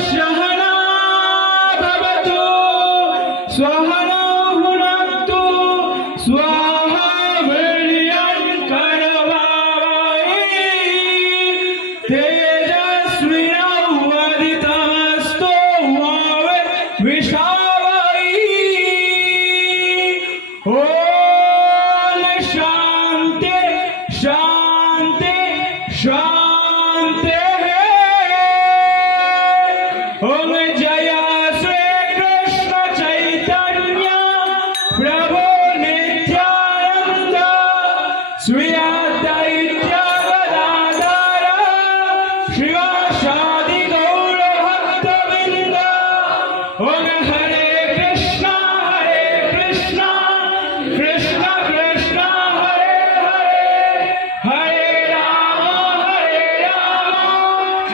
सहना भवतु स्वहना भुनक्तु स्वाहा वीर्यं करवावहै तेजस्विनावधीतमस्तु मा विद्विषावहै। ओम शांति शांति शांति। ओम जय श्री कृष्ण चैतन्य प्रभु नित्यानंद श्री अद्वैत गदाधर श्रीवासादि गौर भक्तवृंद। ओम हरे कृष्णा कृष्ण कृष्ण हरे हरे हरे राम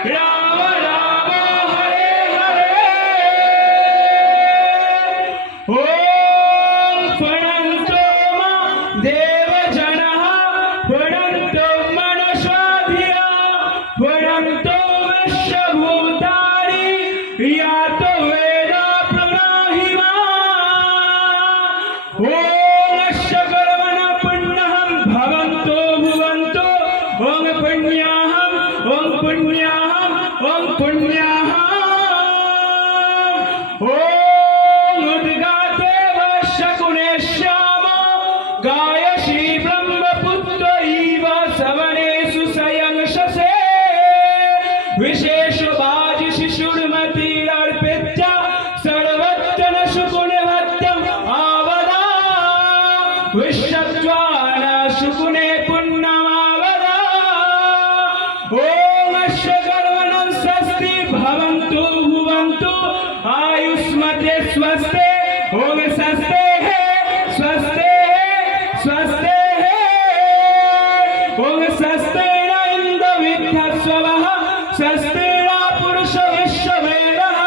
राम राम हरे हरे। ओम प्रणन्तो देवजनः प्रणन्तो मनुष्याधिया प्रणन्तो विश्वभूतानि यातो वेद प्रणहिमा। ओम शकर्मण पुण्यहं भवन्तो भुवन्तो ओम पुण्याहं ओम पुण्याहं ओम पुण्याहं। ओम उद्गाते वशकुने श्याम गायसी ब्रह्मपुत्र इव सवनेषु सयंशसे विशेष बाजी शिशुर्मतिरर्पित्य सर्वत्र न शुकुनिभत्यम् आवदा विश्वत्वान शुकुने पुण्यमावदा। ओम शकर्मणं स्वस्ति भवन्तु भुवन्तु आयुष्मते स्वस्ते ओम स्वस्ते स्वस्ते स्वस्ते ओम स्वस्ते न इन्द्र विद्यास्वः स्वस्ते न पुरुष विश्ववेदः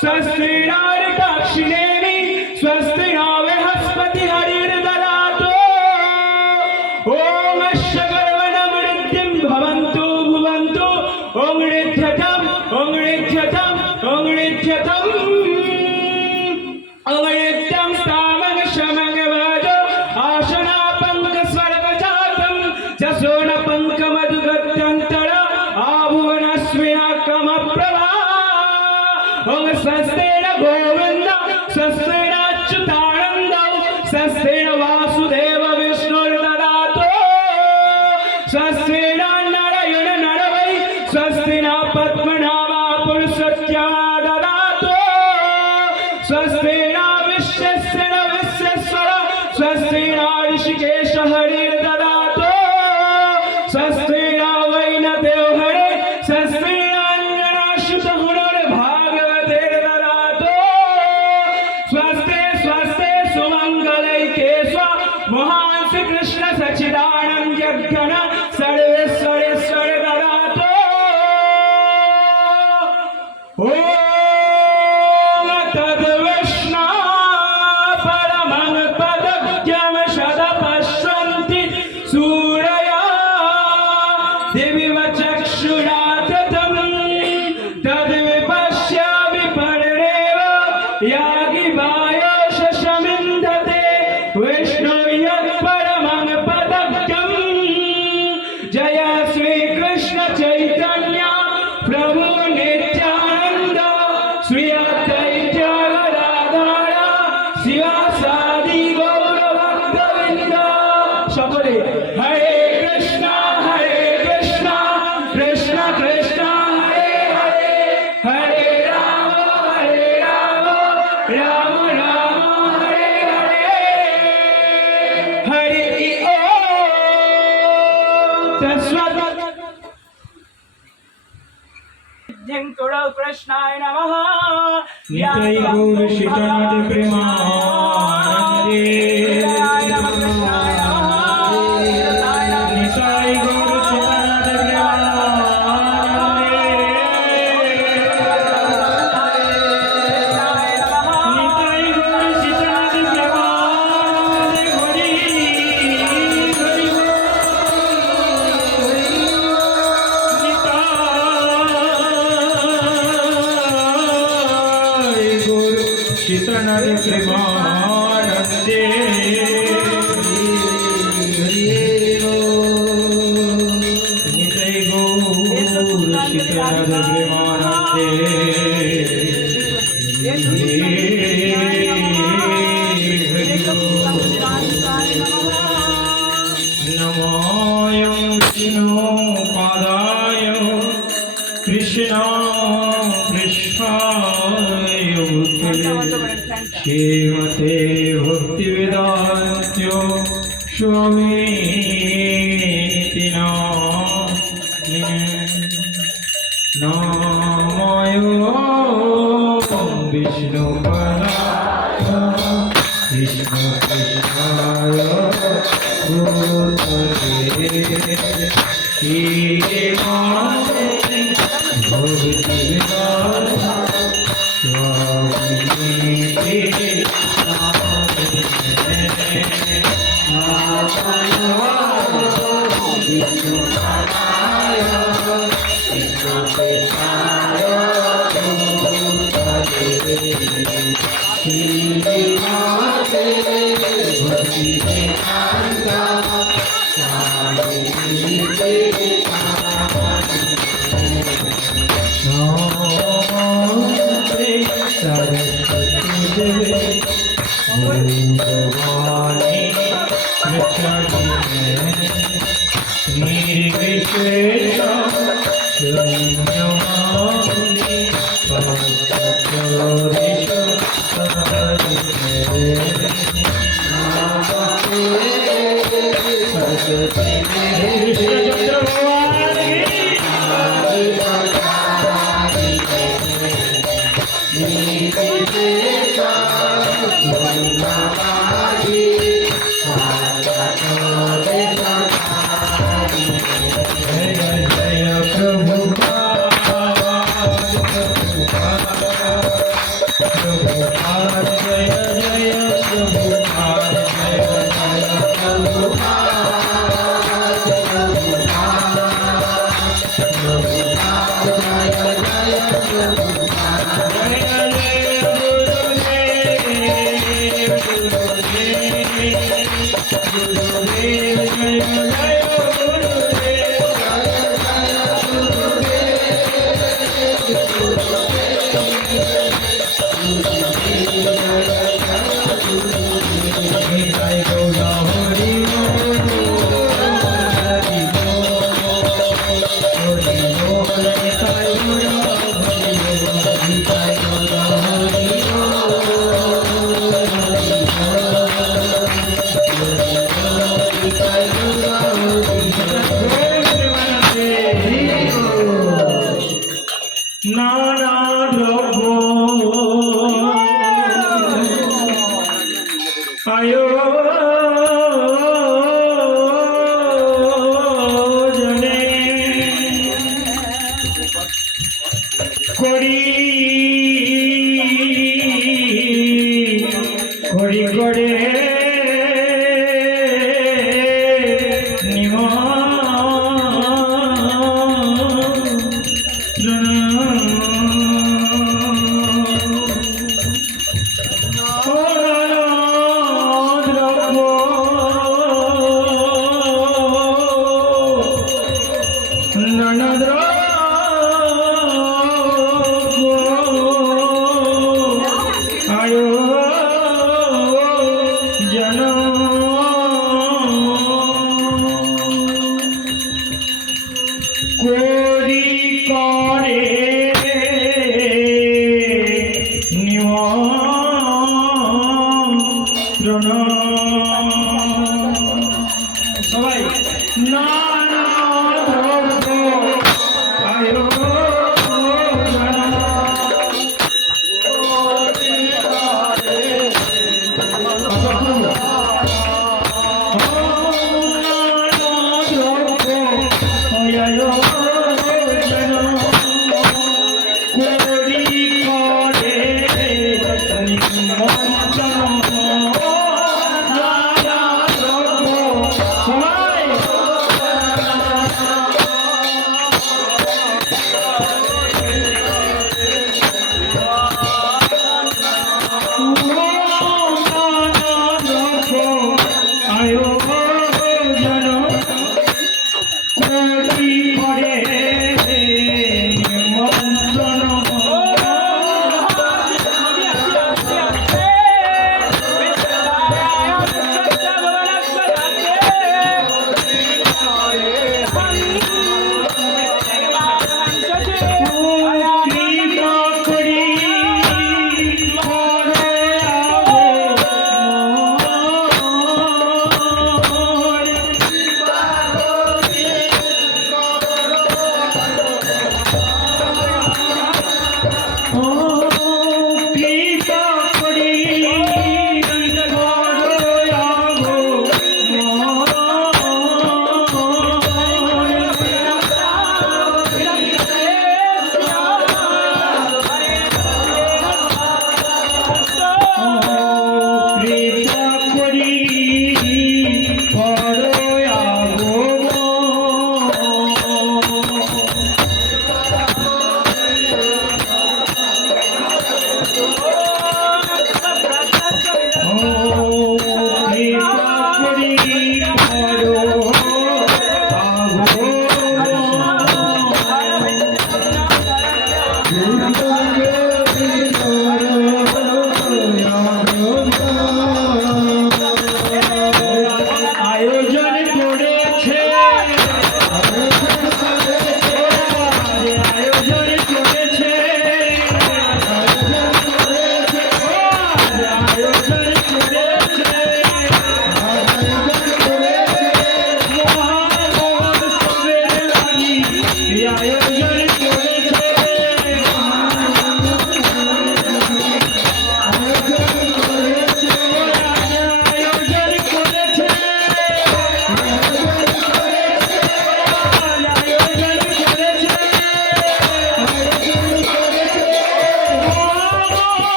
स्वस्ते न ऋताक्षिणेमि स्वस्ते न बृहस्पति हरिर्ददातु। ओम शकर्मणं वृद्धिं भवन्तु भुवन्तु ओम ऋद्धतम् ओम ऋद्धतम् ओम ऋद्धतम् ओम ऋद्धं स्थामं शमं वाजो आशना पंक स्वर्गजातं जसो न पंक मधुगत्यन्तर आभुवनस्विना कमप्रभा। ओम स्वस्ते न गोविन्द स्वस्ते न अच्युतानन्द स्वस्ते न वासुदेव विष्णुर्ददातु स्वस्ते न नारायण नरवै स्वस्ति न पद्मनाभा पुरुषोत्तम ददातु स्वस्ति न विश्वेश्वर न विश्वेश्वर स्वस्ति न ऋषिकेश हरिर्ददातु स्वस्ति न वैनदेव हरे स्वस्ति न अंजनासुत भागवतेर्ददातु स्वस्ते स्वस्ते सुमंगलैकेश्व महान् श्री कृष्ण सच्चिदानंद जगन सर्वेश्वरेश्वर ददातु। ओम तद्विष्णु परमं पदज्ञं सदपश्यन्ति सूरया दिव्य चक्षुरा ततं तद्विपश्य विपर्णेव यागिवायोष समिन्धते विष्णु यत्परमं पदज्ञं। जय श्री कृष्ण चैतन्य प्रभु नित्यानंद श्री अद्वैत गदाधर शिवासादि गौर भक्तवृंद। সকলে হরে কৃষ্ণ কৃষ্ণ কৃষ্ণ হরে হরে হরে রাম রাম রাম হরে হরে হরি ওম তস্মাৎ जंकुरो कृष्णाय नमः। निताय गौर सीतानाथ प्रेमानंदे निताय गौर सीतानाथ प्रेमानंदे निताय गौर सीतानाथ प्रेमानंदे हरि हरि निताय शीतनाद प्रेमानंदे निताय गौर शीतनाद प्रेमानंदे नमोऽयं विष्णु पादाय कृष्ण कृष्णाय श्रीमते भक्तिवेदान्त स्वामिनिति नामिने नमोऽयं विष्णुपदाय कृष्ण कृष्णाय भक्तिवेदान्त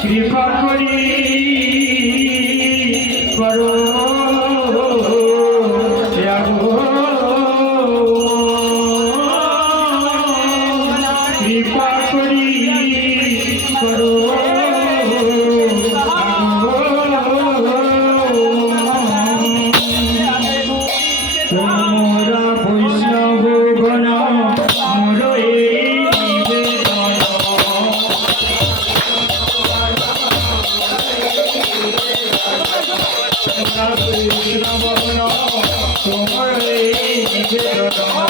কৃপা করি করো কৃপা করি করো তোমরা বৈষ্ণব গণ মোর এই নিবেদন তোমরা বৈষ্ণব গণ তোমার এই নিবেদন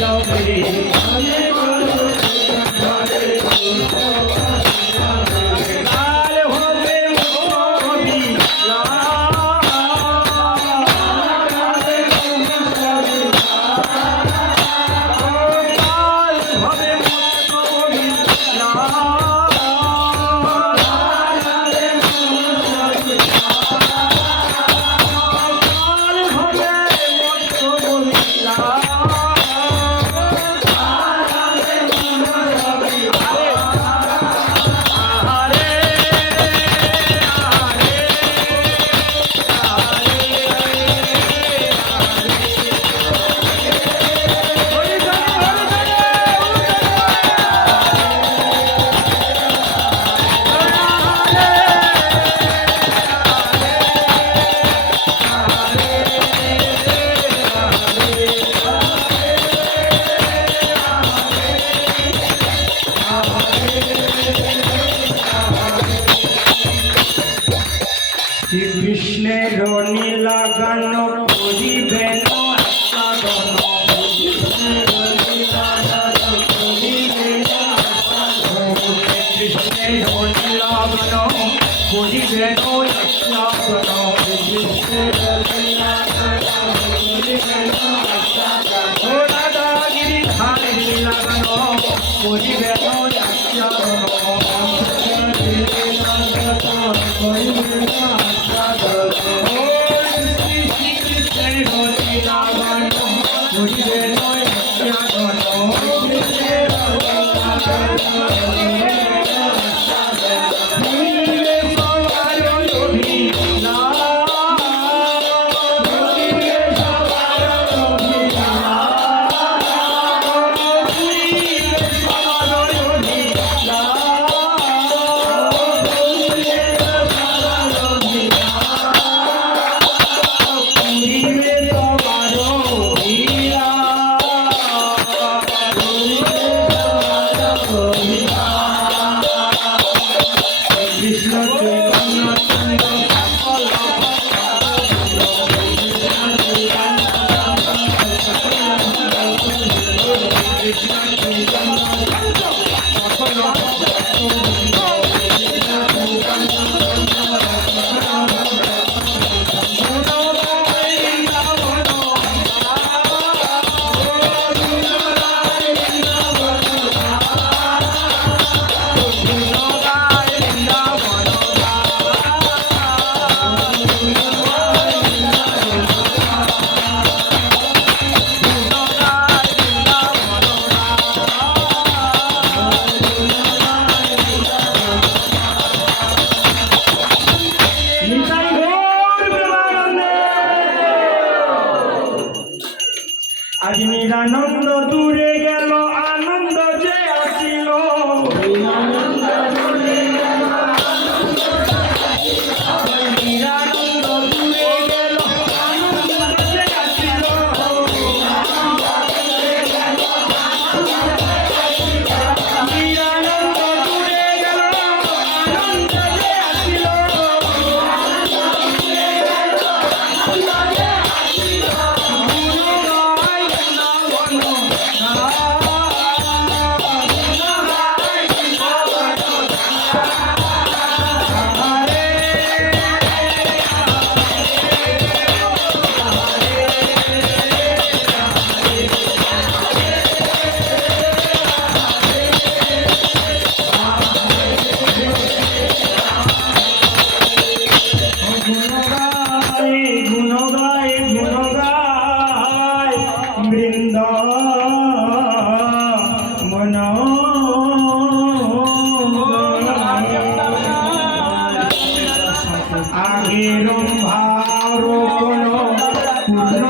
যাবে লাল হবে মোহবি কৃষ্ণের নীলা গান করিবেন কৃষ্ণের নীলা গান করিবেন দাদাগিরি খালি নীলা গান করিবেন আজ নিরানন্দ দূরে গেল আনন্দ যে আসিল নিরানন্দ দূরে গেল আনন্দ যে আসিল নিরানন্দ দূরে গেল আনন্দ যে আসিল বৃন্দাবন আগের ভার কোন পূর্ণ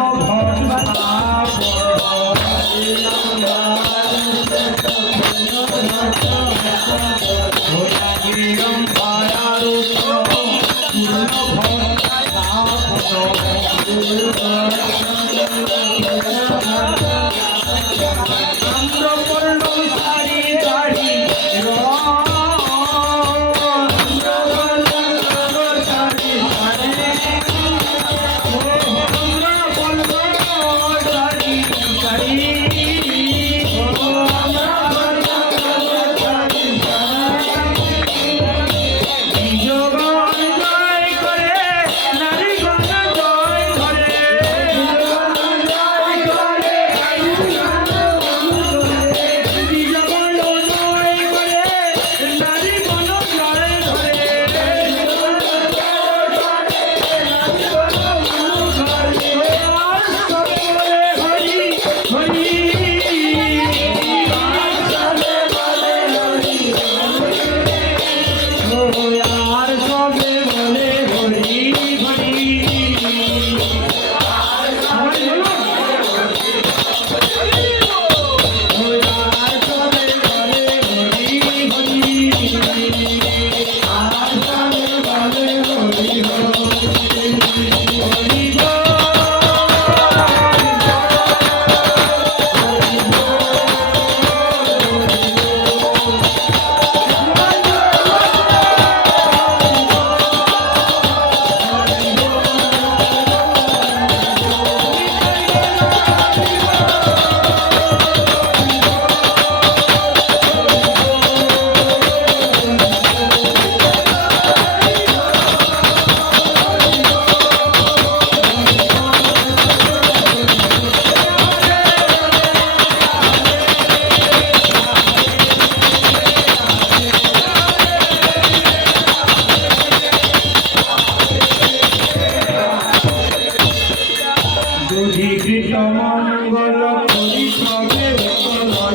বিকৃত মঙ্গল করি সবে কলন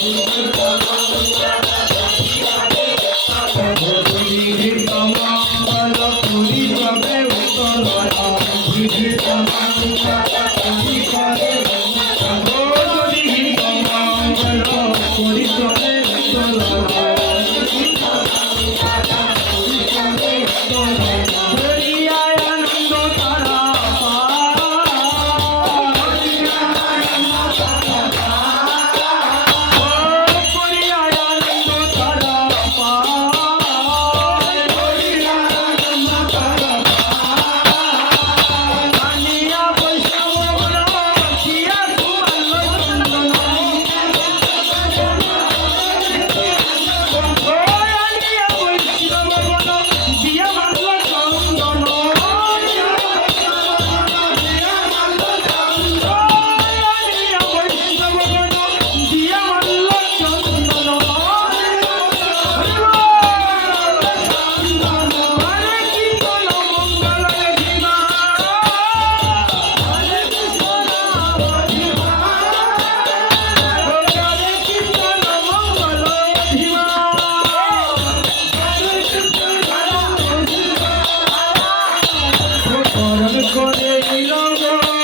বিকৃত মঙ্গল করি সবে কলন বিকৃত মঙ্গল করি সবে বিকৃত মঙ্গল করি সবে কলন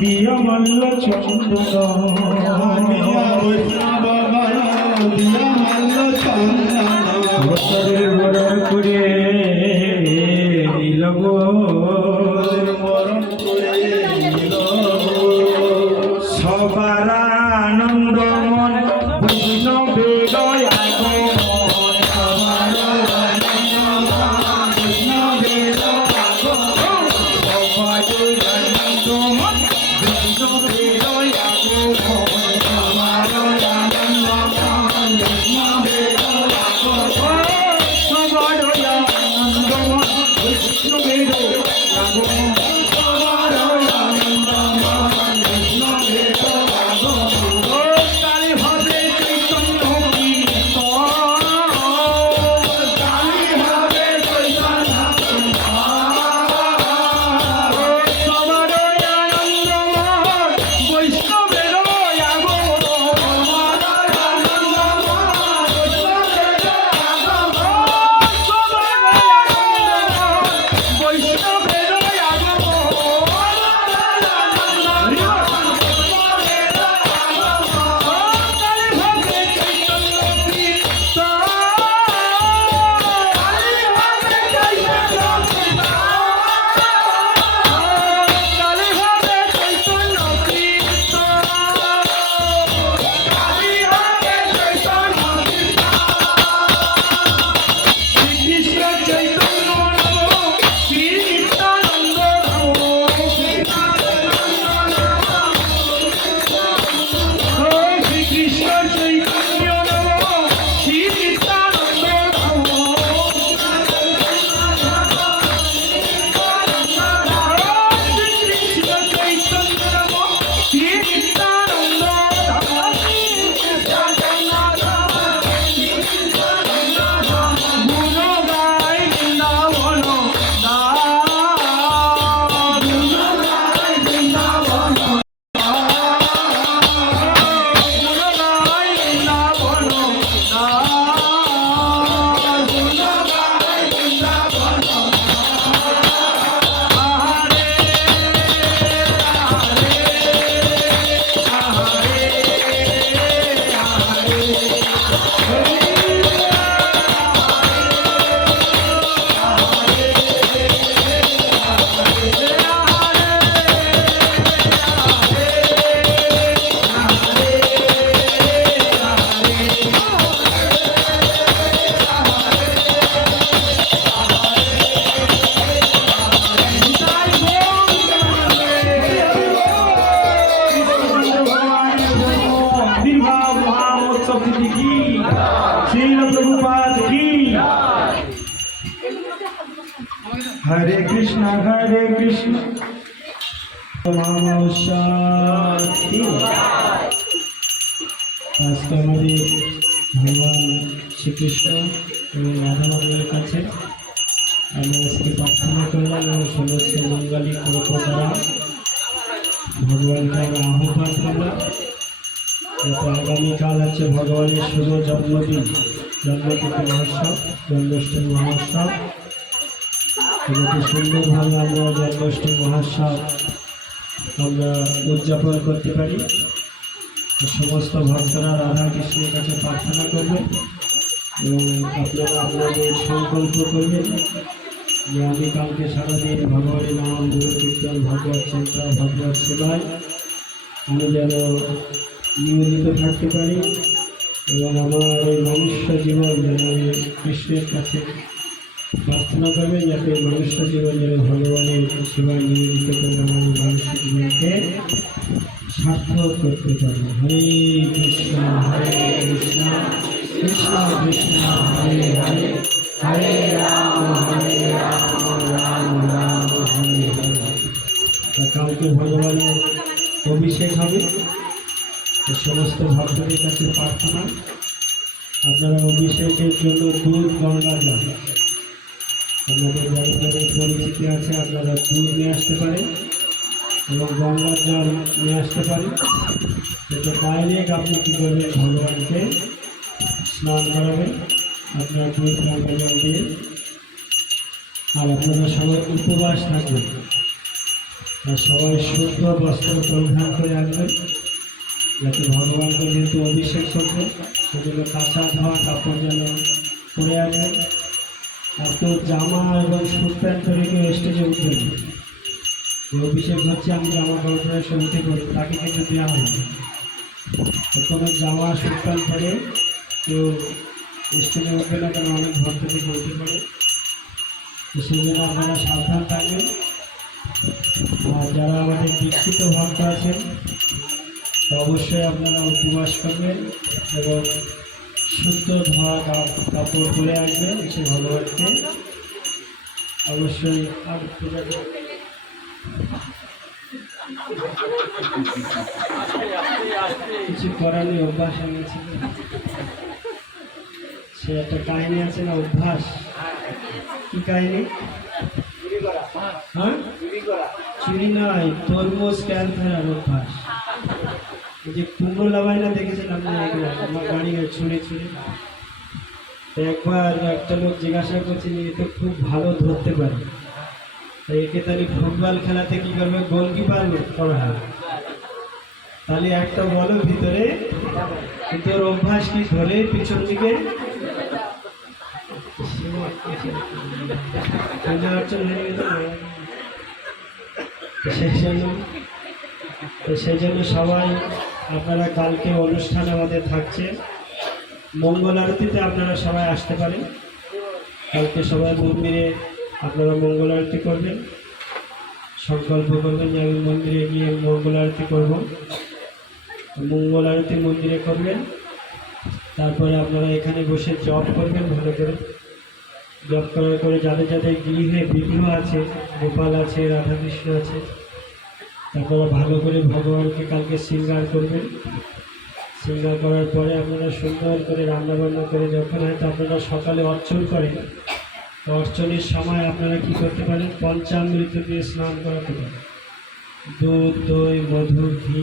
দিয়ামাল্য চন্দন বছরের বরণ করে নিলব সবার আনন্দ মন বৈষ্ণবের আগমন সবার আনন্দ মন বৈষ্ণবের আগমন সবার আনন্দ মন বৈষ্ণবের আগমন সবার আনন্দ মন বৈষ্ণবের আগমন সবার আনন্দ মন বৈষ্ণবের আগমন সবার আনন্দ মন বৈষ্ণবের আগমন কালী হবে চৈতন্য কালী হবে চৈতন্য হরে কৃষ্ণ মহাশক্তি। আজকে আমাদের ভগবান শ্রীকৃষ্ণ এবং রাধা মাধবের কাছে আমরা আজকে প্রার্থনা করলাম এবং সমস্ত বাঙালি কল্প দ্বারা ভগবানকে আমরা আহ্বান করলাম, যাতে আগামীকাল হচ্ছে ভগবানের শুভ জন্মদিন, জন্মতিথি মহোৎসব, জন্মাষ্টমী মহোৎসব। যাতে সুন্দরভাবে আমরা জন্মাষ্টমী মহোৎসব আমরা উদযাপন করতে পারি। সমস্ত ভক্তরা রাধা কৃষ্ণের কাছে প্রার্থনা করবেন এবং আপনারা আপনাদের সংকল্প করবেন যে আমি কালকে সারাদিন ভগবানের নাম গুরু কীর্তন, ভগবত চিন্তা, ভগবত সেবায় আমি যেন নিয়োজিত থাকতে পারি এবং আমার এই মনুষ্য জীবন যেন আমি কৃষ্ণের কাছে প্রার্থনা করবেন, যাতে মনুষ্য জীবন যেন ভগবানের সেবায় নিয়োজিত করে আমার মনুষ্য জীবনকে সার্থক করতে পারি। হরে কৃষ্ণ কৃষ্ণ কৃষ্ণ হরে হরে, হরে রাম রাম রাম হরে হরে। কালকে ভগবানের অভিষেক হবে। সমস্ত ভক্তদের কাছে প্রার্থনা, আপনারা অভিষেকের জন্য দুধ, গঙ্গা জল, আপনাদের যাদের পরিচিতি আছে আপনারা দুধ নিয়ে আসতে পারেন এবং গঙ্গার জল নিয়ে আসতে পারেন। এটা ডাইরেক্ট আপনি কী করবেন, ভগবানকে স্নান করাবেন আপনার দুধ গঙ্গা জল দিয়ে। আর আপনারা সবাই উপবাস থাকবেন আর সবাই শুদ্ধ বস্ত্র পরিধান করে আসবেন, যাতে ভগবানকে যেহেতু অভিষেক করবে সেগুলো কাঁচা ধোয়া কাপড় যেন পরে আসবেন। আর তো জামা এবং স্যুট প্যান্ট পরে কেউ স্টেজে উঠবেন। যে অভিষেক হচ্ছে আমি জামা কাপড় পরে সে উঠে পড়ি, তাকে কিন্তু দেওয়া হয়নি। কোনো জামা স্যুট প্যান্ট পরে কেউ স্টেজে উঠবে না, কেন অনেক ভক্ত থেকে উঠে পড়ে। তো সেই জন্য আপনারা সাবধান থাকবেন। আর যারা আমাদের দীক্ষিত ভক্ত আছেন তো অবশ্যই আপনারা উপবাস করবেন এবং শুদ্ধ ধোয়া কাপড় পরে আসবেন, এসে ভগবানকে অবশ্যই আর পূজা কিছু করার নেই, অভ্যাস এনেছি। সে একটা কাহিনী আছে না, অভ্যাস। কি কাহিনী? হ্যাঁ, চুরি নয়, তরমুজ ক্যান ফেরার অভ্যাস। এই যে কুমড়ো লাগাই না, দেখেছেন আপনি? এগুলো আমার গাড়ি ছুঁড়ে ছুঁড়ে। একবার একটা লোক জিজ্ঞাসা করছে যে এ তো খুব ভালো ধরতে পারে, একে তাহলে ফুটবল খেলাতে কী করবে, গোলকিপার করা হয়। তাহলে একটা বলো ভিতরে, কিন্তু ওর অভ্যাস কি, ধরে পিছন দিকে সেই জন্য সবাই আপনারা কালকে অনুষ্ঠান আমাদের থাকছে, মঙ্গল আরতিতে আপনারা সবাই আসতে পারেন। কালকে সবাই মন্দিরে আপনারা মঙ্গল আরতি করবেন, সংকল্প করবেন যে আমি মন্দিরে গিয়ে মঙ্গল আরতি করব। মঙ্গল আরতি মন্দিরে করবেন, তারপরে আপনারা এখানে বসে জপ করবেন ভালো করে। জপ করার পরে যাদের যাদের গৃহে বিগ্রহ আছে, গোপাল আছে, রাধাকৃষ্ণ আছে, তারপরে ভালো করে ভগবানকে কালকে শৃঙ্গার করবেন। শৃঙ্গার করার পরে আপনারা সুন্দর করে রান্নাবান্না করে যখন হয়তো আপনারা সকালে অর্চন করেন, তো অর্চনের সময় আপনারা কী করতে পারেন, পঞ্চামৃত দিয়ে স্নান করাতে পারেন। দুধ, দই, মধু, ঘি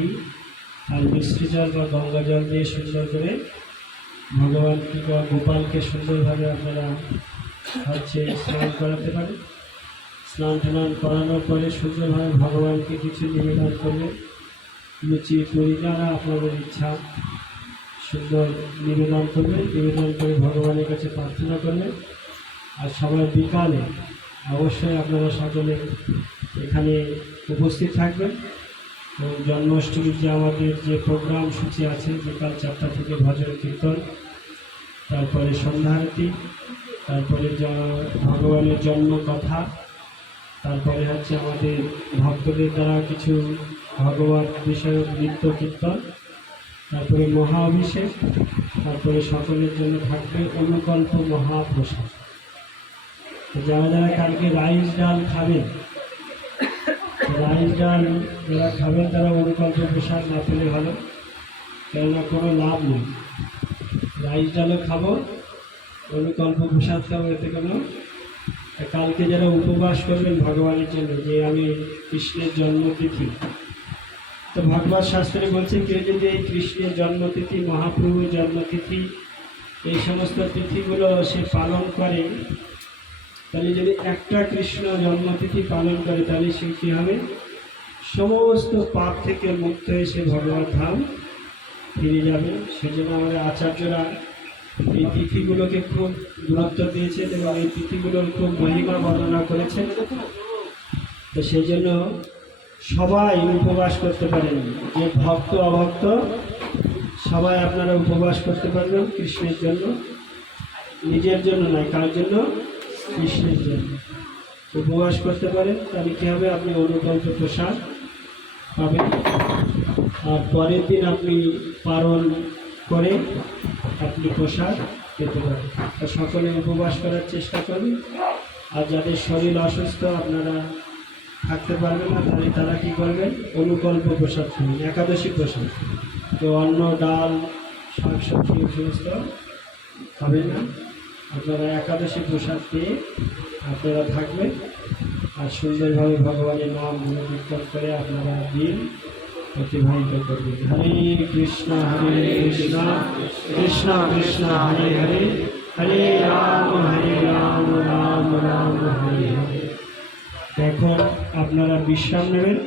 আর মিষ্টি জল বা গঙ্গা জল দিয়ে সুন্দর করে ভগবানকে বা গোপালকে সুন্দরভাবে আপনারা হচ্ছে স্নান করাতে পারেন। স্নান টান করানোর পরে সুন্দরভাবে ভগবানকে কিছু নিবেদন করবে, লুচি, পুরি, যারা আপনাদের ইচ্ছা সুন্দর নিবেদন করবে। নিবেদন করে ভগবানের কাছে প্রার্থনা করবে। আর সবাই বিকালে অবশ্যই আপনারা সকলে এখানে উপস্থিত থাকবেন এবং জন্মাষ্টমীর যে আমাদের যে প্রোগ্রাম সূচি আছে, বিকাল 4টা থেকে ভজন কীর্তন, তারপরে সন্ধ্যা আরতি, তারপরে ভগবানের জন্ম কথা, তারপরে হচ্ছে আমাদের ভক্তদের দ্বারা কিছু ভগবান বিষয়ক নৃত্য কীর্তন, তারপরে মহা অভিষেক, তারপরে সকলের জন্য থাকবে অনুকল্প মহাপ্রসাদ। যারা যারা কালকে রাইস ডাল খাবেন, রাইস ডাল যারা খাবেন তারা অনুকল্প প্রসাদ না পেলে ভালো, কেননা কোনো লাভ নেই। রাইস ডালও খাবো, অনুকল্প প্রসাদ খাবো, এতে কোনো। কালকে যারা উপবাস করবেন ভগবানের জন্য, যে আমি কৃষ্ণের জন্মতিথি, তো ভগবত শাস্ত্রে বলছে কেউ যদি এই কৃষ্ণের জন্মতিথি, মহাপ্রভুর জন্মতিথি, এই সমস্ত তিথিগুলো সে পালন করে, তাহলে যদি একটা কৃষ্ণ জন্মতিথি পালন করে তাহলে সে কী হবে, সমস্ত পাপ থেকে মুক্ত হয়ে সে ভগবত ধাম ফিরে যাবে। সেজন্য আমাদের আচার্যরা এই তিথিগুলোকে খুব গুরুত্ব দিয়েছেন এবং এই তিথিগুলোর খুব মহিমা বর্ণনা করেছেন। তো সেই জন্য সবাই উপবাস করতে পারেন, যে ভক্ত অভক্ত সবাই আপনারা উপবাস করতে পারবেন কৃষ্ণের জন্য, নিজের জন্য নয়, কার জন্য, কৃষ্ণের জন্য উপবাস করতে পারেন। তাহলে কী হবে, আপনি অনুকল্প প্রসাদ পাবেন, আর পরের দিন আপনি পালন করে আপনি প্রসাদ পেতে পারেন। তো সকলে উপবাস করার চেষ্টা করবেন। আর যাদের শরীর অসুস্থ, আপনারা থাকতে পারবেন না, তাহলে তারা কী করবেন, অনুকল্প প্রসাদ খাবেন, একাদশী প্রসাদ। তো অন্ন, ডাল, শাক সবজি সমস্ত খাবেন না, আপনারা একাদশী প্রসাদ পেয়ে আপনারা থাকবেন। আর সুন্দরভাবে ভগবানের নাম গুণকীর্তন করে আপনারা দিন অতিবাহিত করবেন। হরে কৃষ্ণ কৃষ্ণ কৃষ্ণ হরে হরে, হরে রাম রাম রাম হরে হরে। এখন আপনারা বিশ্রাম নেবেন।